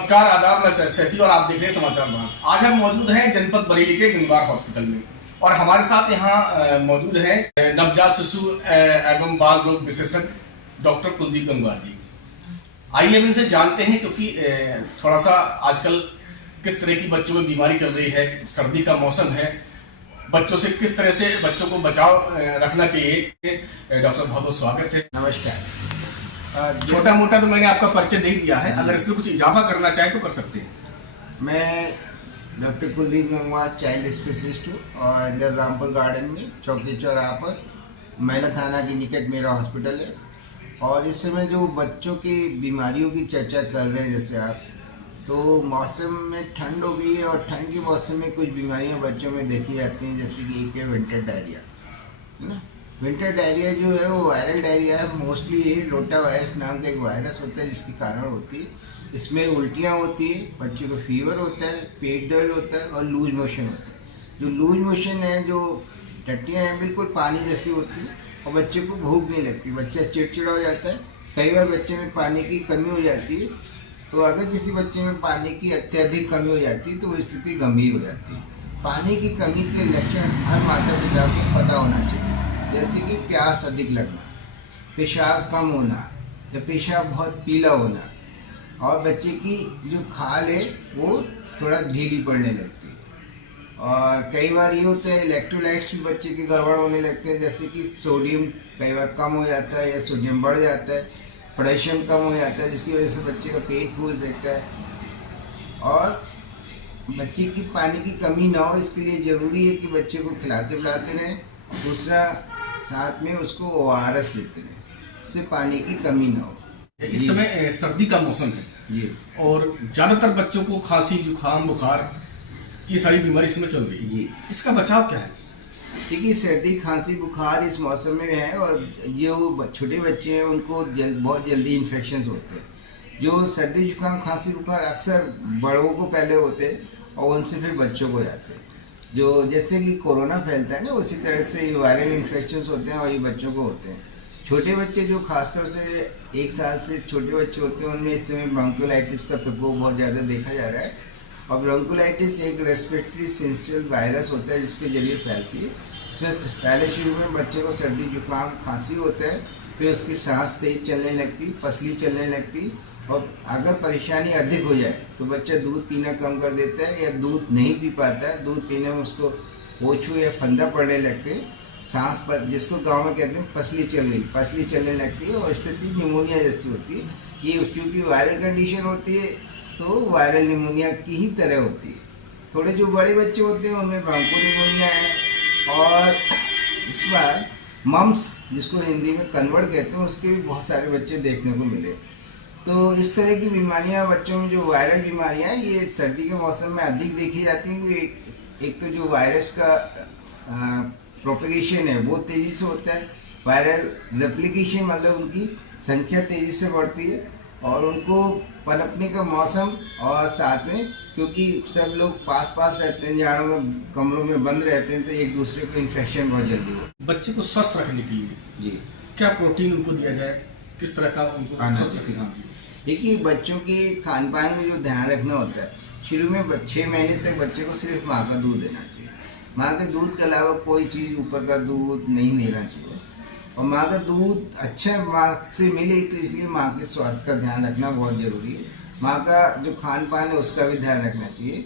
नमस्कार, आदाब। मैं सैफ सैफी और आप देख रहे हैं समाचार बाग। आज हम मौजूद हैं जनपद बरेली के गंगवार हॉस्पिटल में और हमारे साथ यहाँ मौजूद है नवजात शिशु एवं बाल रोग विशेषज्ञ डॉक्टर कुलदीप गंगवार जी। आइए हम इनसे जानते हैं, क्योंकि थोड़ा सा आजकल किस तरह की बच्चों में बीमारी चल रही है, सर्दी का मौसम है, बच्चों से किस तरह से बच्चों को बचाव रखना चाहिए। डॉक्टर बहुत बहुत स्वागत है। नमस्कार। छोटा मोटा तो मैंने आपका परिचय दे दिया है, अगर इसमें कुछ इजाफा करना चाहे तो कर सकते हैं। मैं doctor Kuldeep Gangwar child specialist हूँ और इधर रामपुर गार्डन में चौकी चौराहा पर महिला थाना के निकट मेरा हॉस्पिटल है। और इस समय जो बच्चों की बीमारियों की चर्चा कर रहे हैं, जैसे आप, तो मौसम में ठंड हो गई है और ठंड के मौसम में कुछ बीमारियाँ बच्चों में देखी जाती हैं, जैसे कि एक है विंटर डायरिया, है ना। विंटर डायरिया जो है वो वायरल डायरिया है। मोस्टली ये रोटा वायरस नाम का एक वायरस होता है जिसके कारण होती है। इसमें उल्टियाँ होती है, बच्चे को फीवर होता है, पेट दर्द होता है और लूज मोशन होता है। जो लूज मोशन है, जो टट्टियाँ हैं, बिल्कुल पानी जैसी होती है और बच्चे को भूख नहीं लगती, बच्चा चिड़चिड़ा हो जाता है। कई बार बच्चे में पानी की कमी हो जाती है, तो अगर किसी बच्चे में पानी की अत्यधिक कमी हो जाती है तो वो स्थिति गंभीर हो जाती है। पानी की कमी के लक्षण हर माता पिता को पता होना चाहिए, जैसे कि प्यास अधिक लगना, पेशाब कम होना या पेशाब बहुत पीला होना, और बच्चे की जो खाल है वो थोड़ा ढीली पड़ने लगती है। और कई बार ये होता है इलेक्ट्रोलाइट्स भी बच्चे के गड़बड़ होने लगते हैं, जैसे कि सोडियम कई बार कम हो जाता है या सोडियम बढ़ जाता है, पोटेशियम कम हो जाता है, जिसकी वजह से बच्चे का पेट फूल सकता है। और बच्चे की पानी की कमी ना हो, इसके लिए ज़रूरी है कि बच्चे को खिलाते पिलाते रहें। दूसरा, साथ में उसको ORS देते रहे, इससे पानी की कमी ना हो। इस समय सर्दी का मौसम है जी, और ज्यादातर बच्चों को खांसी, जुकाम, बुखार, ये सारी बीमारी इसमें चल रही है जी। इसका बचाव क्या है? देखिए, सर्दी खांसी बुखार इस मौसम में है और जो छोटे बच्चे हैं उनको बहुत जल्दी इन्फेक्शन होते हैं। जो सर्दी जुकाम खांसी बुखार अक्सर बड़ों को पहले होते हैं और उनसे फिर बच्चों को जाते हैं। जो जैसे कि कोरोना फैलता है ना, उसी तरह से ये वायरल इन्फेक्शंस होते हैं और ये बच्चों को होते हैं। छोटे बच्चे जो खासतौर से 1 साल से छोटे बच्चे होते हैं, उनमें इस समय ब्रोंकोलाइटिस का प्रकोप बहुत ज़्यादा देखा जा रहा है। और ब्रोंकोलाइटिस एक रेस्पिरेटरी सिंस्टियल वायरस होता है जिसके जरिए फैलती है। इसमें पहले शुरू में बच्चे को सर्दी जुकाम खांसी होता है, फिर उसकी सांस तेज चलने लगती, पसली चलने लगती, और अगर परेशानी अधिक हो जाए तो बच्चा दूध पीना कम कर देता है या दूध नहीं पी पाता है। दूध पीने में उसको पोछू या फंदा पड़ने लगते हैं, सांस पर, जिसको गांव में कहते हैं पसली चलने लगती है और स्थिति निमोनिया जैसी होती है। ये क्योंकि वायरल कंडीशन होती है तो वायरल निमोनिया की ही तरह होती है। थोड़े जो बड़े बच्चे होते हैं उनमें ब्रोंको निमोनिया है। और इस बार मम्स, जिसको हिंदी में कन्वर्ट कहते हैं, उसके भी बहुत सारे बच्चे देखने को मिले। तो इस तरह की बीमारियां बच्चों में, जो वायरल बीमारियां हैं, ये सर्दी के मौसम में अधिक देखी जाती हैं। क्योंकि एक तो जो वायरस का प्रोपेगेशन है वो तेज़ी से होता है, वायरल रेप्लिकेशन मतलब उनकी संख्या तेज़ी से बढ़ती है और उनको पनपने का मौसम, और साथ में क्योंकि सब लोग पास रहते हैं, जाड़ों में कमरों में बंद रहते हैं, तो एक दूसरे को इन्फेक्शन बहुत जल्दी हो। बच्चे को स्वस्थ रखने के लिए जी, क्या प्रोटीन उनको दिया जाए, किस तरह का उनको स्वस्थ रखना? देखिए, बच्चों के खान पान का जो ध्यान रखना होता है, शुरू में 6 महीने तक बच्चे को सिर्फ माँ का दूध देना चाहिए। माँ के दूध के अलावा कोई चीज़ ऊपर का दूध नहीं देना चाहिए। और माँ का दूध अच्छा माँ से मिले, तो इसलिए माँ के स्वास्थ्य का ध्यान रखना बहुत ज़रूरी है। माँ का जो खान पान है उसका भी ध्यान रखना चाहिए।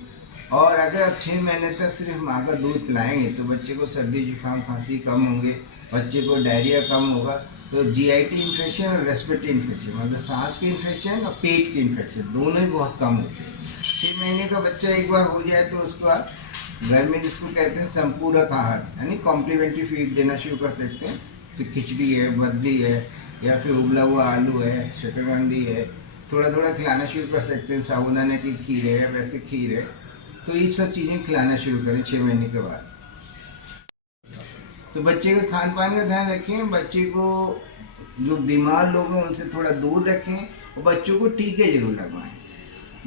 और अगर 6 महीने तक सिर्फ माँ का दूध पिलाएंगे तो बच्चे को सर्दी जुकाम खांसी कम होंगे, बच्चे को डायरिया कम होगा। तो GIT इन्फेक्शन और रेस्पिरेटरी इन्फेक्शन, मतलब सांस के इन्फेक्शन और पेट के इन्फेक्शन, दोनों ही बहुत कम होते हैं। 6 महीने का बच्चा एक बार हो जाए तो उसको आप घर में, जिसको कहते हैं संपूरक आहार, यानी कॉम्प्लीमेंट्री फीड देना शुरू कर सकते हैं। जैसे खिचड़ी है, बदली है, या फिर उबला हुआ आलू है, शकरकंदी है, थोड़ा थोड़ा खिलाना शुरू कर सकते हैं। साबूदाना की खीर है, वैसे खीर है, तो ये सब चीज़ें खिलाना शुरू करें 6 महीने के बाद। तो बच्चे के खान पान का ध्यान रखें, बच्चे को जो बीमार लोग हैं उनसे थोड़ा दूर रखें और बच्चों को टीके जरूर लगवाएं।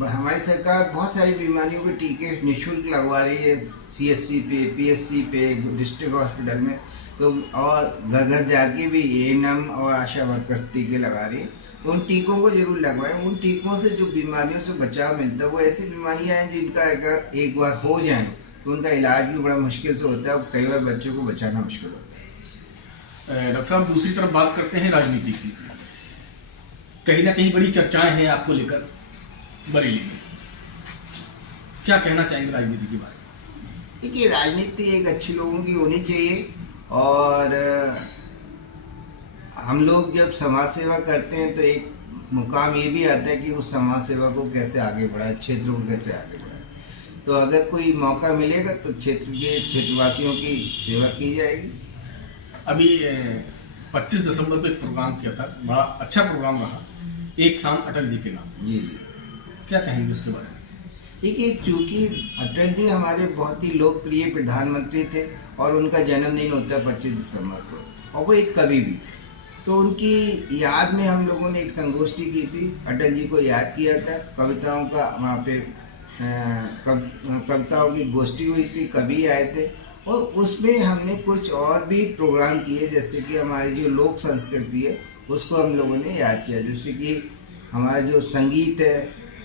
हमारी सरकार बहुत सारी बीमारियों के टीके निःशुल्क लगवा रही है, CSC पे, PSC पे, डिस्ट्रिक्ट हॉस्पिटल में, तो और घर घर जाके भी ANM और आशा वर्कर्स टीके लगा रही है। उन टीकों को जरूर लगवाएं। उन टीकों से जो बीमारियों से बचाव मिलता है वो ऐसी बीमारियां हैं जिनका अगर एक बार हो जाए तो उनका इलाज भी बड़ा मुश्किल से होता है और कई बार बच्चों को बचाना मुश्किल होता है। डॉक्टर साहब, दूसरी तरफ बात करते हैं राजनीति की। कहीं ना कहीं बड़ी चर्चाएं हैं आपको लेकर बरेली में, क्या कहना चाहेंगे राजनीति के बारे में? देखिए, राजनीति एक अच्छी लोगों की होनी चाहिए और हम लोग जब समाज सेवा करते हैं तो एक मुकाम ये भी आता है कि उस समाज सेवा को कैसे आगे बढ़ाए, क्षेत्र को कैसे आगे बढ़ाए। तो अगर कोई मौका मिलेगा तो क्षेत्र के क्षेत्रवासियों की सेवा की जाएगी। अभी 25 दिसंबर को एक प्रोग्राम किया था, बड़ा अच्छा प्रोग्राम रहा, एक शाम अटल जी के नाम। जी, क्या कहेंगे उसके बारे में? देखिए, चूँकि अटल जी हमारे बहुत ही लोकप्रिय प्रधानमंत्री थे और उनका जन्मदिन होता है 25 दिसंबर को, और वो एक कवि भी थे। तो उनकी याद में हम लोगों ने एक संगोष्ठी की थी, अटल जी को याद किया था। कविताओं का वहाँ पे कविताओं की गोष्ठी हुई थी, कवि आए थे और उसमें हमने कुछ और भी प्रोग्राम किए, जैसे कि हमारी जो लोक संस्कृति है उसको हम लोगों ने याद किया। जैसे कि हमारा जो संगीत है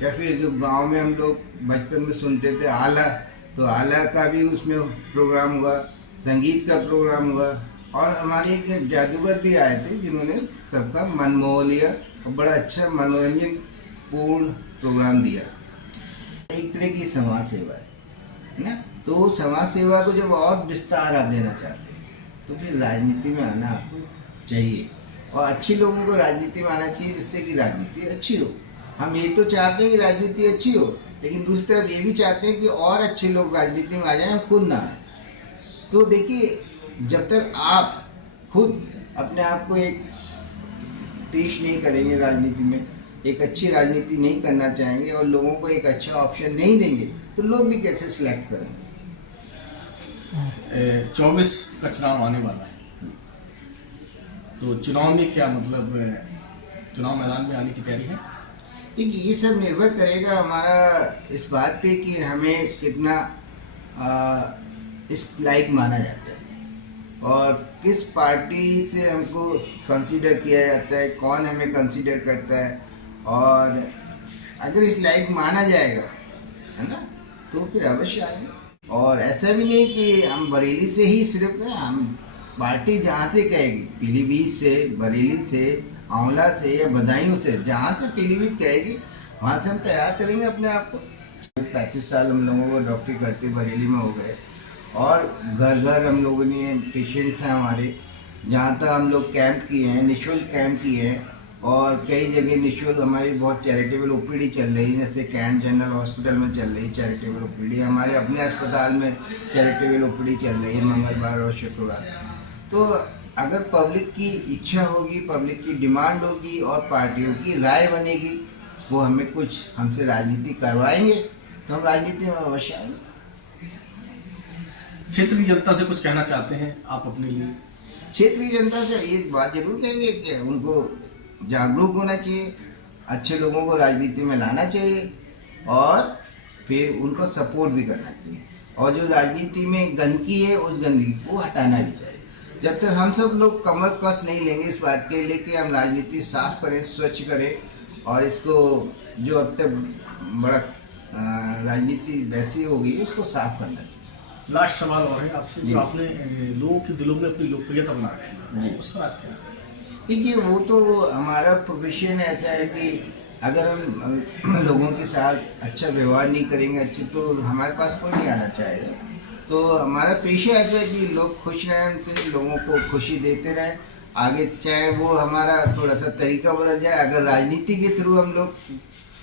या फिर जो गांव में हम लोग बचपन में सुनते थे आला, तो आला का भी उसमें प्रोग्राम हुआ, संगीत का प्रोग्राम हुआ और हमारे एक जादूगर भी आए थे जिन्होंने सबका मन मोह लिया और बड़ा अच्छा मनोरंजन पूर्ण प्रोग्राम दिया। एक तरह की समाज सेवा है ना। तो समाज सेवा को जब और विस्तार आप देना चाहते हैं तो फिर राजनीति में आना आपको चाहिए और अच्छे लोगों को राजनीति में आना चाहिए जिससे कि राजनीति अच्छी हो। हम ये तो चाहते हैं कि राजनीति अच्छी हो, लेकिन दूसरी तरफ ये भी चाहते हैं कि और अच्छे लोग राजनीति में आ जाएं, खुद ना आए। तो देखिए, जब तक आप खुद अपने आप को एक पेश नहीं करेंगे राजनीति में, एक अच्छी राजनीति नहीं करना चाहेंगे और लोगों को एक अच्छा ऑप्शन नहीं देंगे तो लोग भी कैसे सिलेक्ट करेंगे। 24 का चुनाव आने वाला है, तो चुनाव में क्या मतलब, चुनाव मैदान में आने की तैयारी है? देखिए, ये सब निर्भर करेगा हमारा इस बात पे कि हमें कितना इस लायक माना जाता है और किस पार्टी से हमको कंसीडर किया जाता है, कौन हमें कंसीडर करता है। और अगर इस लायक माना जाएगा, है ना, तो फिर अवश्य आएंगे। और ऐसा भी नहीं कि हम बरेली से ही सिर्फ गए, हम पार्टी जहाँ से कहेगी, पीलीभीत से, बरेली से, आंवला से या बदायूं से, जहाँ से पीलीभीत कहेगी वहाँ से हम तैयार करेंगे अपने आप को। 35 साल हम लोगों को डॉक्टरी करते बरेली में हो गए और घर घर हम लोगों ने पेशेंट्स हैं हमारे, जहाँ तक हम लोग कैंप किए हैं, निःशुल्क कैंप किए हैं और कई जगह निःशुल्क हमारी बहुत चैरिटेबल ओपीडी चल रही है। जैसे कैंट जनरल हॉस्पिटल में चल रही चैरिटेबल ओपीडी, हमारे अपने अस्पताल में चैरिटेबल ओपीडी चल रही है मंगलवार और शुक्रवार। तो अगर पब्लिक की इच्छा होगी, पब्लिक की डिमांड होगी और पार्टियों की राय बनेगी, वो हमें कुछ हमसे राजनीति करवाएंगे तो हम राजनीति में अवश्य आएंगे। क्षेत्र की जनता से कुछ कहना चाहते हैं आप अपने लिए? क्षेत्र की जनता से ये बात जरूर कहेंगे कि उनको जागरूक होना चाहिए, अच्छे लोगों को राजनीति में लाना चाहिए और फिर उनको सपोर्ट भी करना चाहिए। और जो राजनीति में गंदगी है उस गंदगी को हटाना भी चाहिए। जब तक हम सब लोग कमर कस नहीं लेंगे इस बात के लिए कि हम राजनीति साफ करें, स्वच्छ करें और इसको जो अब तक बड़ा राजनीति वैसी हो गई उसको साफ करना चाहिए। लास्ट सवाल और है आपसे, जो आपने लोगों के दिलों में अपनी लोकप्रियता बना रखी है, उस पर आज क्या? देखिए, वो तो हमारा प्रोफेशन ऐसा है कि अगर हम लोगों के साथ अच्छा व्यवहार नहीं करेंगे अच्छे, तो हमारे पास कोई नहीं आना चाहेगा। तो हमारा पेशा ऐसा है कि लोग खुश रहें, हमसे लोगों को खुशी देते रहें आगे, चाहे वो हमारा थोड़ा सा तरीका बदल जाए। अगर राजनीति के थ्रू हम लोग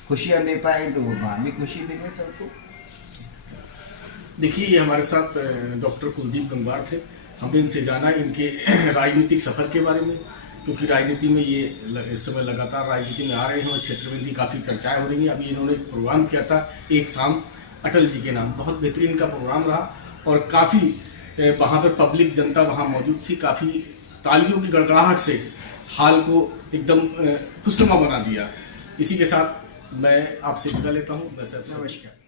खुशियाँ दे पाएँ तो वो वहाँ भी खुशी देंगे सबको। देखिए, ये हमारे साथ डॉक्टर कुलदीप गंगवार थे। हमने इनसे जाना इनके राजनीतिक सफर के बारे में, क्योंकि राजनीति में ये इस समय लगातार राजनीति में आ रहे हैं और क्षेत्र में इनकी काफ़ी चर्चाएं हो रही हैं। अभी इन्होंने एक प्रोग्राम किया था, एक शाम अटल जी के नाम, बहुत बेहतरीन का प्रोग्राम रहा और काफ़ी वहाँ पर पब्लिक जनता वहाँ मौजूद थी, काफ़ी तालियों की गड़गड़ाहट से हाल को एकदम खुशनुमा बना दिया। इसी के साथ मैं आपसे विदा लेता हूँ। नमस्कार।